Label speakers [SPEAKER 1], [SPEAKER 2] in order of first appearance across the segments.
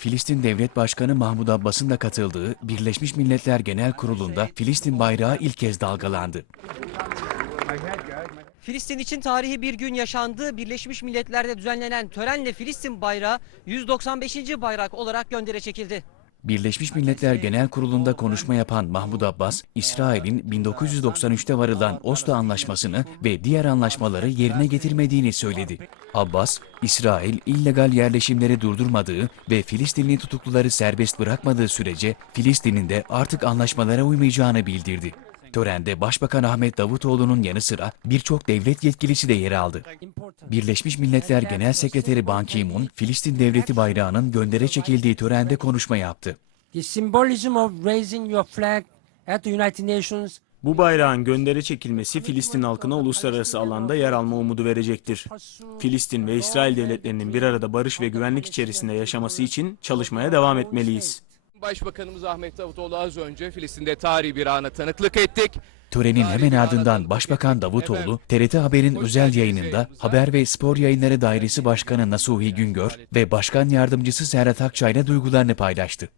[SPEAKER 1] Filistin Devlet Başkanı Mahmud Abbas'ın da katıldığı Birleşmiş Milletler Genel Kurulu'nda Filistin bayrağı ilk kez dalgalandı.
[SPEAKER 2] Filistin için tarihi bir gün yaşandı. Birleşmiş Milletler'de düzenlenen törenle Filistin bayrağı 195. bayrak olarak göndere çekildi.
[SPEAKER 1] Birleşmiş Milletler Genel Kurulu'nda konuşma yapan Mahmud Abbas, İsrail'in 1993'te varılan Oslo Anlaşması'nı ve diğer anlaşmaları yerine getirmediğini söyledi. Abbas, İsrail illegal yerleşimleri durdurmadığı ve Filistinli tutukluları serbest bırakmadığı sürece Filistin'in de artık anlaşmalara uymayacağını bildirdi. Törende Başbakan Ahmet Davutoğlu'nun yanı sıra birçok devlet yetkilisi de yer aldı. Birleşmiş Milletler Genel Sekreteri Ban Ki-moon, Filistin Devleti bayrağının göndere çekildiği törende konuşma yaptı.
[SPEAKER 3] The symbolism of raising your flag at the United Nations
[SPEAKER 4] Bu bayrağın göndere çekilmesi Filistin halkına uluslararası alanda yer alma umudu verecektir. Filistin ve İsrail devletlerinin bir arada barış ve güvenlik içerisinde yaşaması için çalışmaya devam etmeliyiz.
[SPEAKER 5] Başbakanımız Ahmet Davutoğlu az önce Filistin'de tarihi bir ana tanıklık ettik.
[SPEAKER 1] Törenin hemen ardından Başbakan Davutoğlu, TRT Haber'in özel yayınında Haber ve Spor Yayınları Dairesi Başkanı Nasuhi Güngör ve Başkan Yardımcısı Serhat Akçay'la duygularını paylaştı.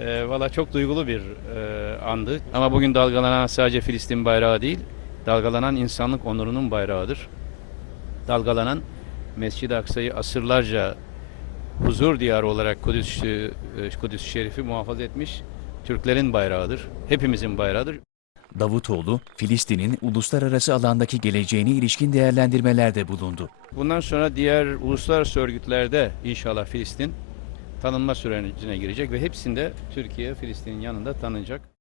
[SPEAKER 6] E, Valla çok duygulu bir e, andı. Ama bugün dalgalanan sadece Filistin bayrağı değil, dalgalanan insanlık onurunun bayrağıdır. Dalgalanan Mescid-i Aksa'yı asırlarca huzur diyarı olarak Kudüs, e, Kudüs Şerif'i muhafaza etmiş Türklerin bayrağıdır. Hepimizin bayrağıdır.
[SPEAKER 1] Davutoğlu, Filistin'in uluslararası alandaki geleceğine ilişkin değerlendirmelerde bulundu.
[SPEAKER 6] Bundan sonra diğer uluslararası örgütlerde inşallah Filistin tanınma sürecine girecek ve hepsinde Türkiye Filistin'in yanında tanınacak.